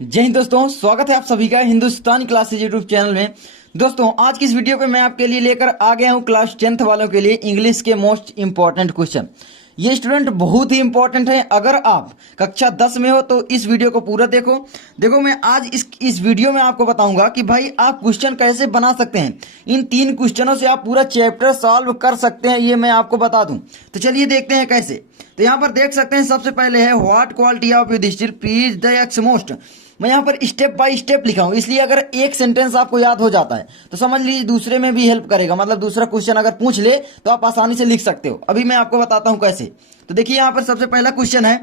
जय हिंद दोस्तों, स्वागत है आप सभी का हिंदुस्तानी क्लासेज यूट्यूब चैनल में। दोस्तों आज की इस वीडियो पे मैं आपके लिए लेकर आ गया हूं क्लास 10th वालों के लिए इंग्लिश के मोस्ट इंपॉर्टेंट क्वेश्चन। ये स्टूडेंट बहुत ही इंपॉर्टेंट है। अगर आप कक्षा 10 में हो तो इस वीडियो को पूरा देखो मैं आज इस वीडियो में आपको बताऊंगा कि भाई आप क्वेश्चन कैसे बना सकते हैं। इन 3 क्वेश्चनों से आप पूरा चैप्टर सॉल्व कर सकते हैं, ये मैं आपको बता दूं। तो चलिए देखते हैं कैसे। तो यहाँ पर देख सकते हैं सबसे पहले है what quality of Yudhishthira please the Yaksha most. मैं यहाँ पर स्टेप बाय स्टेप लिखा हूं, इसलिए अगर एक सेंटेंस आपको याद हो जाता है तो समझ लीजिए दूसरे में भी हेल्प करेगा। मतलब दूसरा क्वेश्चन अगर पूछ ले तो आप आसानी से लिख सकते हो। अभी मैं आपको बताता हूं कैसे। तो देखिए यहाँ पर सबसे पहला क्वेश्चन है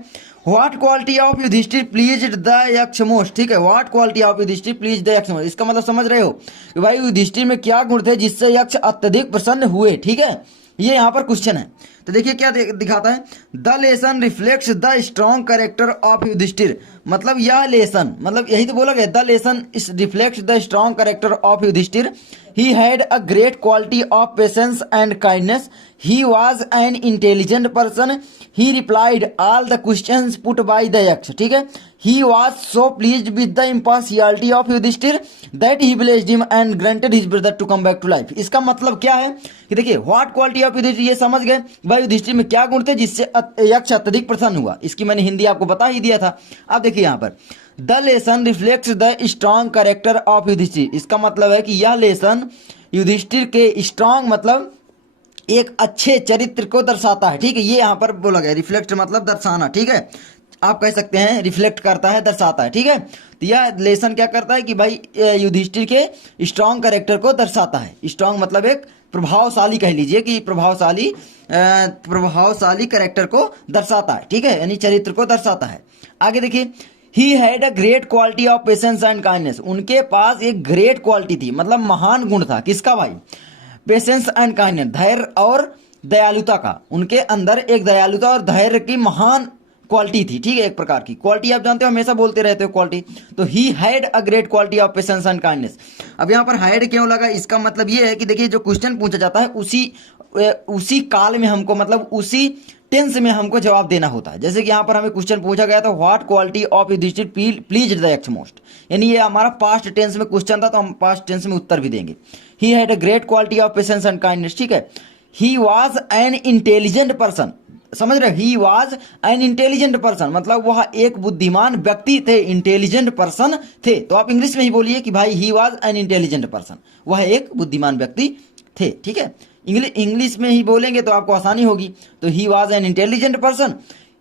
what quality of Yudhishthira please the Yaksha most. ठीक है, what quality of Yudhishthira please the Yaksha most, इसका मतलब समझ रहे हो कि भाई युधिष्ठिर में क्या गुण थे जिससे यक्ष अत्यधिक प्रसन्न हुए। ठीक है, ये यहाँ पर क्वेश्चन है। तो देखिए क्या दिखाता है, the lesson reflects the strong character of Yudhishthira. मतलब यह लेसन, मतलब यही तो बोला गया, the lesson reflects the strong character of Yudhishthira. He had a great quality of patience and kindness. He was an intelligent person. He replied all the questions put by the Yaksha. ठीक है, he was so pleased with the impartiality of Yudhishthira that he blessed him and granted his brother to come back to life. इसका मतलब क्या है कि देखिए what quality of Yudhishthir, ये समझ गए भाई युधिष्ठिर में क्या गुण थे जिससे यक्ष अत्यधिक प्रसन्न हुआ। इसकी मैंने हिंदी आपको बता ही दिया था। अब देखिए यहाँ पर the lesson reflects the strong character of Yudhishthira, इसका मतलब है कि यह लेसन युधिष्ठिर के स्ट्रॉन्ग मतलब एक अच्छे चरित्र को दर्शाता है। ठीक है, ये यहाँ पर बोला गया, रिफ्लेक्ट मतलब दर्शाना। ठीक है, आप कह सकते हैं रिफ्लेक्ट करता है, दर्शाता है। ठीक है, तो यह लेसन क्या करता है कि भाई युधिष्ठिर के स्ट्रॉन्ग कैरेक्टर को दर्शाता है। स्ट्रॉन्ग मतलब एक प्रभावशाली, कह लीजिए कि प्रभावशाली कैरेक्टर को दर्शाता है। ठीक है, यानी चरित्र को दर्शाता है। आगे देखिए, ही had a great quality of patience and kindness. उनके पास एक ग्रेट क्वालिटी थी, मतलब महान गुण था। किसका भाई? पेशेंस एंड काइंडनेस, धैर्य और दयालुता का। उनके अंदर एक दयालुता और धैर्य की महान क्वालिटी थी। ठीक है, एक प्रकार की क्वालिटी, आप जानते हो हमेशा बोलते रहते हो क्वालिटी। तो ही had a great quality of patience and kindness. अब यहाँ पर हैड क्यों लगा, इसका मतलब ये है कि देखिए जो क्वेश्चन पूछा जाता है उसी काल में हमको, मतलब उसी टेंस में हमको जवाब देना होता है। जैसे कि यहाँ पर हमें क्वेश्चन पूछा गया था what quality of Yudhishthira please the Yaksha most, यानी ये हमारा पास्ट टेंस में क्वेश्चन था तो हम पास्ट टेंस में उत्तर भी देंगे। ही had a great quality of patience and kindness. ठीक है, he was an intelligent person. समझ रहे, ही वॉज एन इंटेलिजेंट पर्सन मतलब वह एक बुद्धिमान व्यक्ति थे, इंटेलिजेंट पर्सन थे। तो आप इंग्लिश में ही बोलिए कि भाई ही वॉज एन इंटेलिजेंट पर्सन, वह एक बुद्धिमान व्यक्ति थे। ठीक है, इंग्लिश में ही बोलेंगे तो आपको आसानी होगी। तो ही was an intelligent person.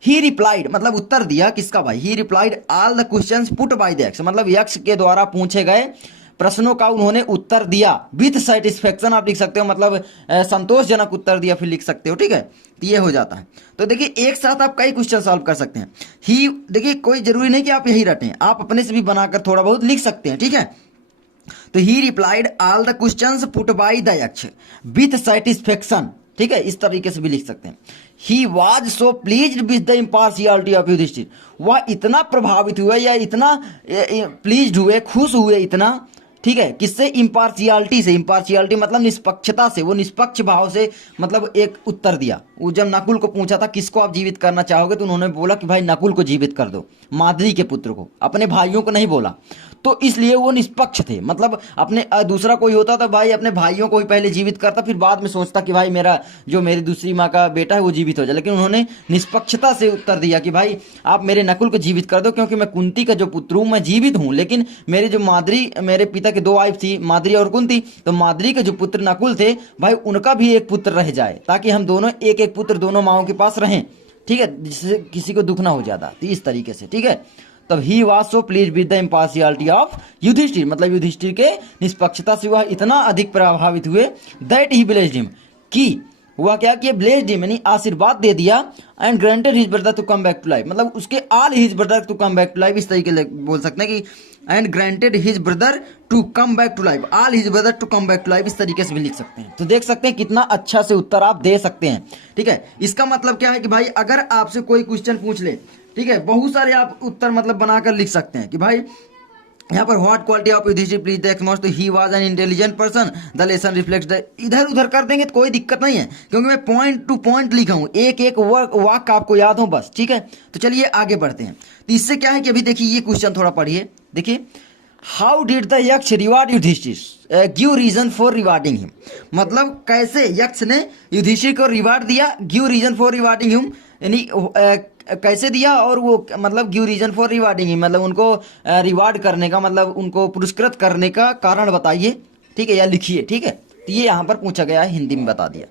He replied मतलब उत्तर दिया, किसका भाई? ही replied all the questions put by the यक्ष, मतलब यक्ष के द्वारा पूछे गए प्रश्नों का उन्होंने उत्तर दिया विथ सेटिस्फेक्शन, आप लिख सकते हो, मतलब संतोषजनक उत्तर दिया, फिर लिख सकते हो। ठीक है, तो ये हो जाता है। तो देखिए एक साथ आप कई क्वेश्चन सॉल्व कर सकते हैं। ही, देखिए कोई जरूरी नहीं कि आप यही रटें, आप अपने से भी बनाकर थोड़ा बहुत लिख सकते हैं। ठीक है, तो he replied all the questions put by the Yaksha with satisfaction. ठीक है, इस तरीके से भी लिख सकते हैं। He was so pleased with the impartiality of Yudhishthira, वह इतना प्रभावित हुए या इतना प्लीज्ड हुए, खुश हुए इतना। ठीक है, किससे? इम्पार्शियलिटी से। इम्पार्शियलिटी मतलब निष्पक्षता से, वो निष्पक्ष भाव से मतलब एक उत्तर दिया। वो जब नकुल को पूछा था किसको आप जीवित करना चाहोगे तो उन्होंने बोला कि भाई नकुल को जीवित कर दो, माद्री के पुत्र को, अपने भाइयों को नहीं बोला। तो इसलिए वो निष्पक्ष थे, मतलब अपने दूसरा कोई होता तो भाई अपने भाइयों को ही पहले जीवित करता, फिर बाद में सोचता कि भाई मेरी दूसरी माँ का बेटा है वो जीवित हो जाए। लेकिन उन्होंने निष्पक्षता से उत्तर दिया कि भाई आप मेरे नकुल को जीवित कर दो, क्योंकि मैं कुंती का जो पुत्र हूँ, मैं जीवित हूँ, लेकिन मेरे जो माद्री, मेरे पिता की 2 वाइफ थी, माद्री और कुंती, तो माद्री के जो पुत्र नकुल थे भाई उनका भी एक पुत्र रह जाए, ताकि हम दोनों एक एक पुत्र दोनों माओं के पास रहें। ठीक है, जिससे किसी को दुख ना हो जाता। तो इस तरीके से। ठीक है, तब he was so please with the impartiality of Yudhishthira, मतलब युधिष्ठिर के निष्पक्षता से वह इतना अधिक प्रभावित हुए दैट ही ब्लेस्ड हिम, कि हुआ क्या कि ब्लेस्ड हिम यानी आशीर्वाद दे दिया, and granted his brother to come back to life, मतलब उसके all his brother to come back to life, इस तरीके से बोल सकते हैं कि and granted his brother to come back to life, all his brother to come back to life, इस तरीके से भी लिख सकते हैं। तो देख सकते हैं कितना अच्छा से उत्तर आप दे सकते हैं। ठीक है, इसका मतलब क्या है कि भाई अगर आपसे कोई क्वेश्चन पूछ ले, ठीक है, बहुत सारे आप उत्तर मतलब बनाकर लिख सकते हैं कि भाई यहाँ पर what quality of Yudhishthira please the एक्समोस्ट, तो he was an intelligent person, the lesson reflects the, इधर उधर कर देंगे तो कोई दिक्कत नहीं है क्योंकि मैं पॉइंट टू पॉइंट लिखा हूँ, एक एक वाक्य आपको याद हो बस, ठीक है। तो चलिए आगे बढ़ते हैं। तो इससे क्या है कि अभी देखिए ये क्वेश्चन थोड़ा पढ़िए, देखिए how did the Yaksha reward Yudhishthira, give reason for rewarding him, मतलब कैसे यक्ष ने युधिष्ठिर को रिवार्ड दिया, give reason for rewarding him, यानी कैसे दिया और वो मतलब give reason for rewarding him, मतलब उनको रिवार्ड करने का, मतलब उनको पुरस्कृत करने का कारण बताइए, ठीक है, या लिखिए, ठीक है। तो ये यहाँ पर पूछा गया है, हिंदी में बता दिया।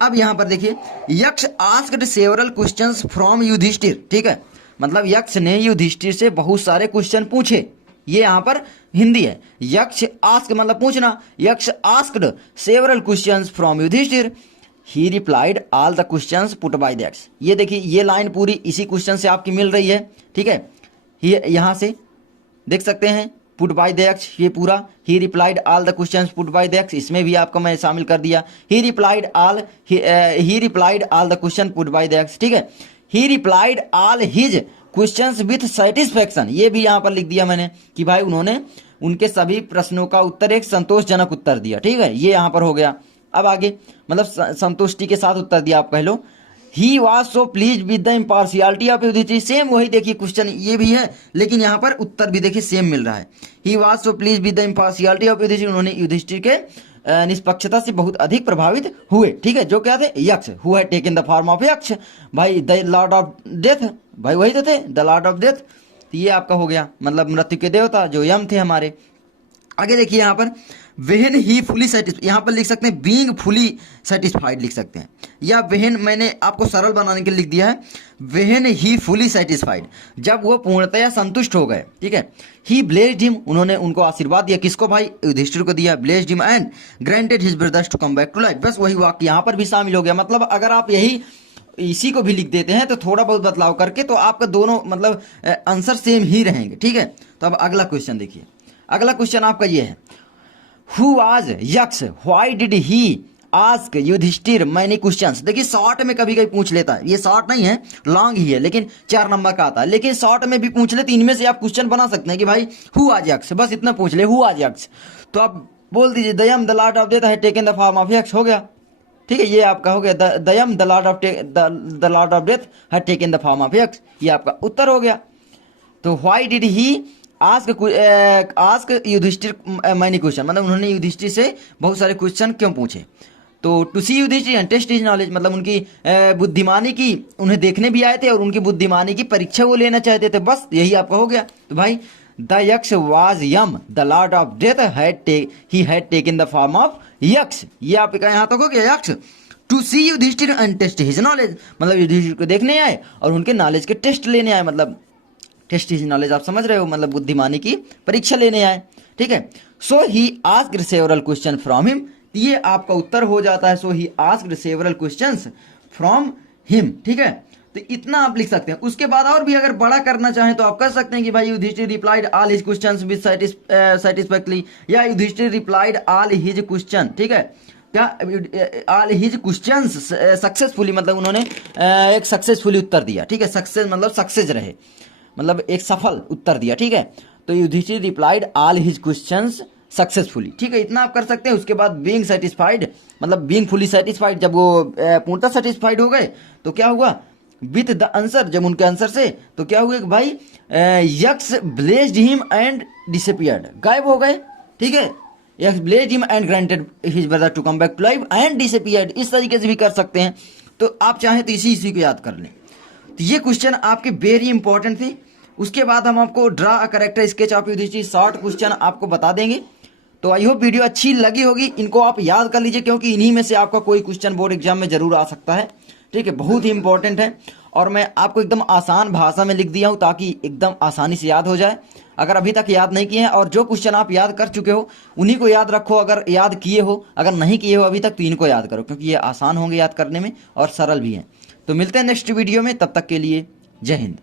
अब यहाँ पर देखिए Yaksha asked several questions from Yudhishthira, ठीक है, मतलब यक्ष ने युधिष्ठिर से बहुत सारे क्वेश्चन पूछे, ये यहाँ पर हिंदी है। यक्ष आस्क मतलब पूछना, Yaksha asked several questions from Yudhishthira, he replied all the questions put by the Yaksha. ये देखिए ये लाइन पूरी इसी क्वेश्चन से आपकी मिल रही है, ठीक है, ये यहाँ से देख सकते हैं पुट बाय द यक्ष, ये पूरा ही replied all the questions put by the यक्ष, इसमें भी आपको मैं शामिल कर दिया, ही replied all the question put by the Yaksha, ठीक है, ही replied all his questions with satisfaction, ये भी यहाँ पर लिख दिया मैंने कि भाई उन्होंने उनके सभी प्रश्नों का उत्तर एक संतोषजनक उत्तर दिया, ठीक है, ये यहाँ पर हो गया। अब आगे मतलब संतुष्टि के साथ उत्तर दिया, आप कह लो he was so please with the impartiality of Yudhishthira, same वही देखिए क्वेश्चन ये भी है लेकिन यहाँ पर उत्तर भी देखिए सेम मिल रहा है, he was so please with the impartiality of Yudhishthira, उन्होंने युधिष्ठिर के निष्पक्षता से बहुत अधिक प्रभावित हुए, ठीक है, जो क्या थे यक्ष, who had taken the form of यक्ष, भाई द लॉर्ड ऑफ डेथ, भाई वही तो थे द लॉर्ड ऑफ डेथ, तो ये आपका हो गया मतलब मृत्यु के देवता जो यम थे हमारे। आगे देखिए यहाँ पर वेहन ही फुली सेटिस्फाइड, यहाँ पर लिख सकते हैं बीइंग फुली सेटिस्फाइड लिख सकते हैं, या वेहन मैंने आपको सरल बनाने के लिए लिख दिया है वेहन ही फुली सेटिस्फाइड, जब वो पूर्णतया संतुष्ट हो गए, ठीक है। ही ब्लेस्ड हिम, उन्होंने उनको आशीर्वाद दिया, किसको भाई युधिष्ठिर को दिया, blessed him and granted his brothers to come back to life, बस वही वाक्य यहाँ पर भी शामिल हो गया। मतलब अगर आप यही इसी को भी लिख देते हैं तो थोड़ा बहुत बदलाव करके तो आपका दोनों मतलब आंसर सेम ही रहेंगे, ठीक है। तो अब अगला क्वेश्चन देखिए, अगला क्वेश्चन आपका ये है Who was यक्ष, why did he ask Yudhishthira many questions, देखिए शॉर्ट में कभी कभी पूछ लेता है, ये शॉर्ट नहीं है लॉन्ग ही है लेकिन 4 नंबर का आता है, लेकिन शॉर्ट में भी पूछ ले तो इनमें से आप क्वेश्चन बना सकते हैं कि भाई who was यक्ष, बस इतना पूछ ले who was यक्ष, तो आप बोल दीजिए Yama the lord of death had taken the form of Yaksha, हो गया, ठीक है, ये आपका हो गया Yama the lord of death had taken the form of Yaksha, ये आपका उत्तर हो गया। तो why did he ask Yudhishthira many question, मतलब उन्होंने युधिष्ठिर से बहुत सारे क्वेश्चन क्यों पूछे, तो to see Yudhishthira and test his knowledge, मतलब उनकी बुद्धिमानी की उन्हें देखने भी आए थे और उनकी बुद्धिमानी की परीक्षा वो लेना चाहते थे, बस यही आपका हो गया। तो भाई the Yaksha was Yama the lord of death he had taken the form of Yaksha, ये आपका यहाँ तक हो गया Yaksha. To see Yudhishthira and test his knowledge, मतलब युधिष्ठिर को देखने आए और उनके नॉलेज के टेस्ट लेने आए, मतलब टेस्ट हिज नॉलेज आप समझ रहे हो, मतलब बुद्धिमानी की परीक्षा लेने आए, ठीक है। So he asked several question from him, ये आपका उत्तर हो जाता है, so he asked several questions from him, ठीक है। तो इतना आप लिख सकते हैं। उसके बाद और भी अगर बड़ा करना चाहें तो आप कर सकते हैं कि भाई Yudhishthira replied all his questions with satisfactorily, या Yudhishthira replied all his question, ठीक है, क्या ऑल हिज क्वेश्चंस सक्सेसफुली, मतलब उन्होंने एक सक्सेसफुली उत्तर दिया, ठीक है, सक्सेस मतलब सक्सेस रहे, मतलब एक सफल उत्तर दिया, ठीक है। तो Yudhishthira replied all his questions successfully, ठीक है, इतना आप कर सकते हैं। उसके बाद बीइंग सेटिस्फाइड, मतलब बीइंग फुली सेटिस्फाइड, जब वो पूर्णतः सेटिस्फाइड हो गए तो क्या हुआ विथ द आंसर, जब उनके आंसर से तो क्या हुआ कि भाई यक्ष ब्लेस्ड हिम एंड डिसअपीयर्ड, गायब हो गए, ठीक है, Yaksha blessed him and granted his brother to come back to life and disappeared, इस तरीके से भी कर सकते हैं। तो आप चाहें तो इसी को याद कर लें। तो ये क्वेश्चन आपके वेरी इंपॉर्टेंट थे। उसके बाद हम आपको draw a character sketch of Yudhishthira short question आपको बता देंगे। तो आई होप वीडियो अच्छी लगी होगी, इनको आप याद कर लीजिए क्योंकि इन्हीं में से आपका कोई क्वेश्चन बोर्ड एग्जाम में जरूर आ सकता है, ठीक है, बहुत ही इंपॉर्टेंट है। और मैं आपको एकदम आसान भाषा में लिख दिया हूँ ताकि एकदम आसानी से याद हो जाए। अगर अभी तक याद नहीं किए हैं और जो क्वेश्चन आप याद कर चुके हो उन्हीं को याद रखो, अगर याद किए हो, अगर नहीं किए हो अभी तक तो इनको याद करो क्योंकि ये आसान होंगे याद करने में और सरल भी हैं। तो मिलते हैं नेक्स्ट वीडियो में, तब तक के लिए जय हिंद।